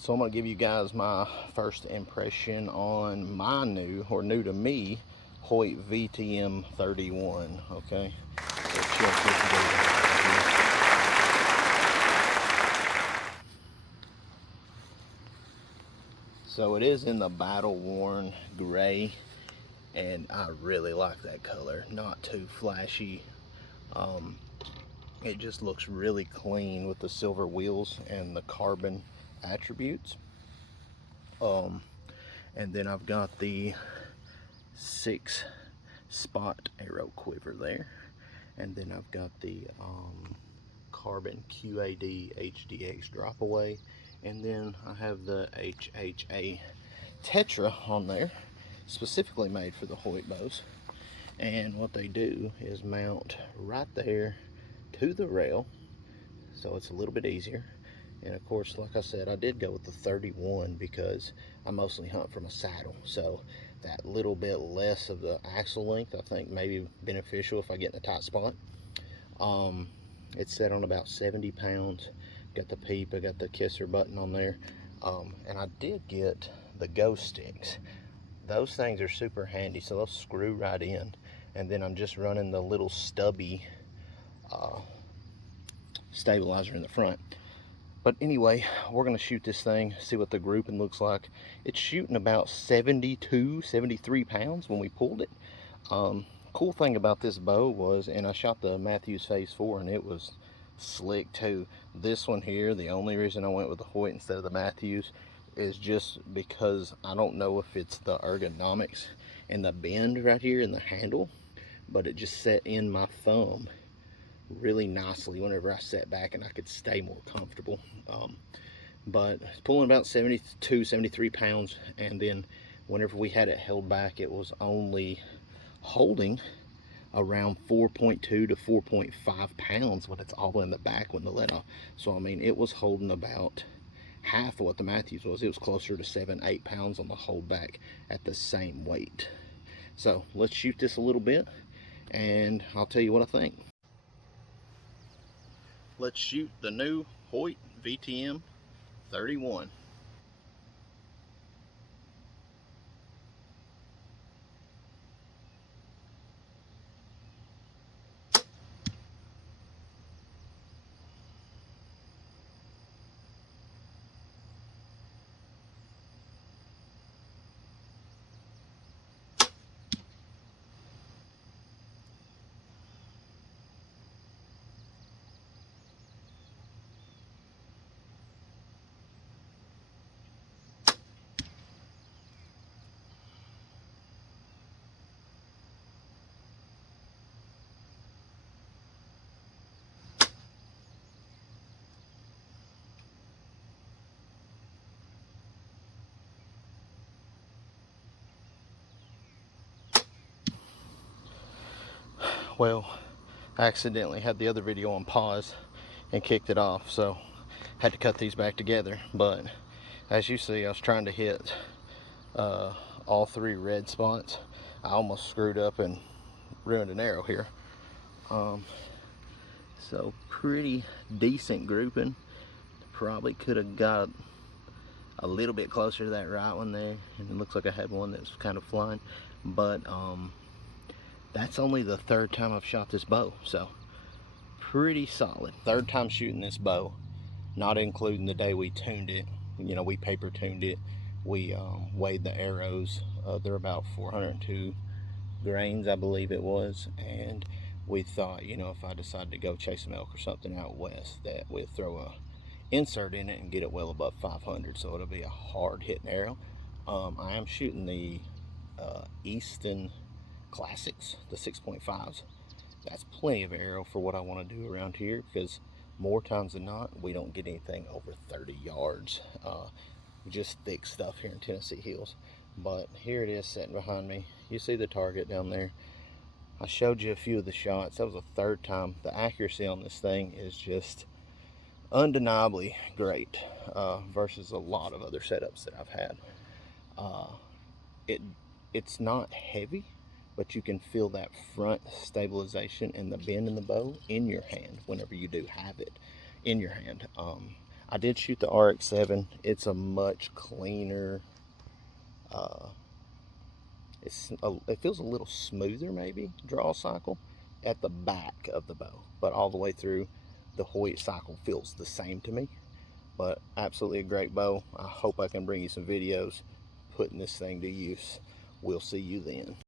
So I'm going to give you guys my first impression on my new to me Hoyt VTM 31. Okay, let's check this out. So it is in the battle worn gray, and I really like that color. Not too flashy. It just looks really clean with the silver wheels and the carbon attributes. And then I've got the 6 spot arrow quiver there, and then I've got the carbon QAD HDX drop away, and then I have the HHA Tetra on there, specifically made for the Hoyt bows. And what they do is mount right there to the rail, so it's a little bit easier. And of course, like I said, I did go with the 31 because I mostly hunt from a saddle, so that little bit less of the axle length I think may be beneficial if I get in a tight spot. It's set on about 70 pounds. Got the peep, I got the kisser button on there, and I did get the ghost sticks. Those things are super handy, so they'll screw right in. And then I'm just running the little stubby stabilizer in the front. But anyway, we're going to shoot this thing, see what the grouping looks like. It's shooting about 72, 73 pounds when we pulled it. Cool thing about this bow was, and I shot the Matthews Phase 4 and it was slick too. This one here, the only reason I went with the Hoyt instead of the Matthews is just because I don't know if it's the ergonomics and the bend right here in the handle, but it just set in my thumb really nicely whenever I sat back, and I could stay more comfortable. But it's pulling about 72, 73 pounds, and then whenever we had it held back, it was only holding around 4.2 to 4.5 pounds when it's all in the back when the let off. So I mean, it was holding about half of what the Matthews was. It was closer to 7-8 pounds on the hold back at the same weight. So let's shoot this a little bit and I'll tell you what I think. Let's shoot the new Hoyt VTM 31. Well, I accidentally had the other video on pause and kicked it off, so had to cut these back together. But as you see, I was trying to hit all 3 red spots. I almost screwed up and ruined an arrow here. So pretty decent grouping. Probably could have got a little bit closer to that right one there, and it looks like I had one that was kind of flying, but that's only the 3rd time I've shot this bow, so pretty solid. 3rd time shooting this bow, not including the day we tuned it. You know, we paper tuned it. We weighed the arrows. They're about 402 grains, I believe it was, and we thought, you know, if I decided to go chase some elk or something out west, that we'd throw a insert in it and get it well above 500, so it'll be a hard hitting arrow. I am shooting the Easton Classics, the 6.5s. That's plenty of arrow for what I want to do around here, because more times than not we don't get anything over 30 yards. Just thick stuff here in Tennessee hills. But here it is sitting behind me. You see the target down there. I showed you a few of the shots. That was the 3rd time. The accuracy on this thing is just undeniably great versus a lot of other setups that I've had. It's not heavy, but you can feel that front stabilization and the bend in the bow in your hand whenever you do have it in your hand. I did shoot the RX-7. It's a much cleaner, it feels a little smoother maybe, draw cycle at the back of the bow. But all the way through, the Hoyt cycle feels the same to me. But absolutely a great bow. I hope I can bring you some videos putting this thing to use. We'll see you then.